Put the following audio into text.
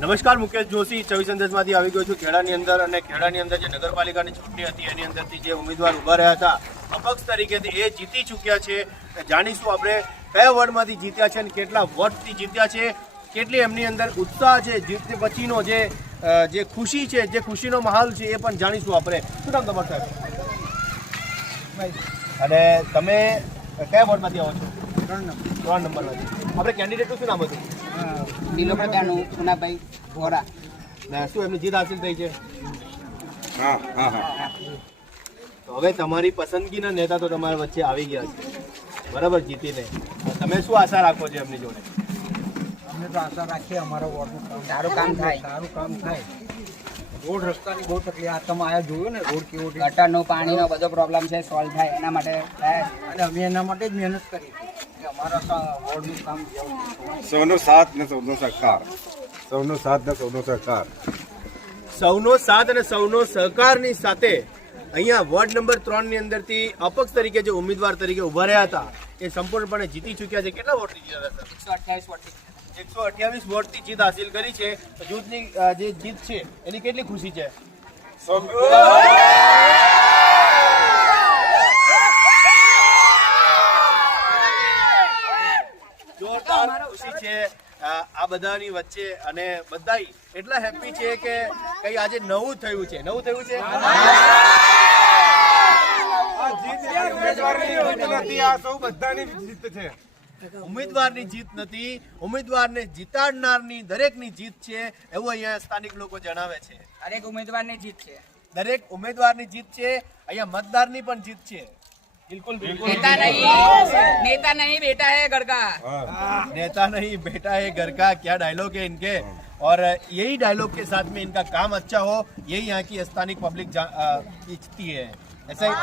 નમસ્કાર, મુકેશ જોશી ચોવીસ સંદેશમાંથી આવી ગયો છું ખેડાની અંદર અને ખેડાની અંદર જે નગરપાલિકાની ચૂંટણી હતી, એની અંદરથી જે ઉમેદવાર ઊભા રહ્યા હતા, અપક્ષ તરીકેથી એ જીતી ચૂક્યા છે. જાણીશું આપણે કયા વોર્ડમાંથી જીત્યા છે અને કેટલા વોટથી જીત્યા છે, કેટલી એમની અંદર ઉત્સાહ છે જીત પછીનો જે જે ખુશી છે, જે ખુશીનો માહોલ છે, એ પણ જાણીશું આપણે. શું નામ તમારું સાહેબ? અને તમે કયા વોર્ડમાંથી આવો છો? ત્રણ નંબરમાંથી. આપણે કેન્ડિડેટનું શું નામ હતું? લીલો પ્રકારનું પુનાભાઈ ભોરા ને શું એમની જીત હાસિલ થઈ છે? હા હા હા. તો હવે તમારી પસંદગીના નેતા તો તમારા વચ્ચે આવી ગયા છે. બરાબર જીતીને. તમે શું આશા રાખો છો એમની જોડે? અમે તો આશા રાખીએ અમારા વોર્ડનું સારું કામ થાય. સારું કામ થાય. રોડ રસ્તાની બહુ તકલીફ. આ તમે આયા જોયું ને રોડ કેવો છે? ગટરનો પાણીનો બધો પ્રોબ્લેમ છે સોલ્વ થાય એના માટે અને અમે એના માટે જ મહેનત કરી. કે અમારા વોર્ડનું કામ સૌનો સાથ ને સૌનો સહકાર. સૌનો સાથ ને સૌનો સહકાર. સૌનો સાથ અને સૌનો સહકારની સાથે અહીંયા વોર્ડ નંબર ત્રણની અંદરથી અપક્ષ તરીકે જે ઉમેદવાર તરીકે ઊભા રહ્યા હતા એ સંપૂર્ણપણે જીતી ચૂક્યા છે. કેટલા વોટ જીત્યા હતા એકસો અઠ્યાવીસ વોટ એકસો અઠ્યાવીસ વોટથી જીત હાસિલ કરી છે. જૂથની જે જીત છે, એની કેટલી ખુશી છે? જોરદાર ખુશી છે આ બધાની વચ્ચે અને બધા એટલા હેપી છે કે કઈ આજે નવું થયું છે. નવું થયું છે? આ ઉમેદવારની જીત નથી ઉમેદવારને જીતાડનારની દરેકની જીત છે એવું અહીંયા સ્થાનિક લોકો જણાવે છે દરેક ઉમેદવારની જીત છે દરેક ઉમેદવારની જીત છે અહીંયા મતદારની પણ જીત છે બિલકુલ બિલકુલ નેતા નહીં નેતા નહીં બેટા હે ગડકા नेता नहीं बेटा है घर का क्या डायलॉग है इनके और यही डायलॉग के साथ में इनका काम अच्छा हो यही यहाँ की स्थानिक पब्लिक जा- अ, इच्छती है ऐसा ही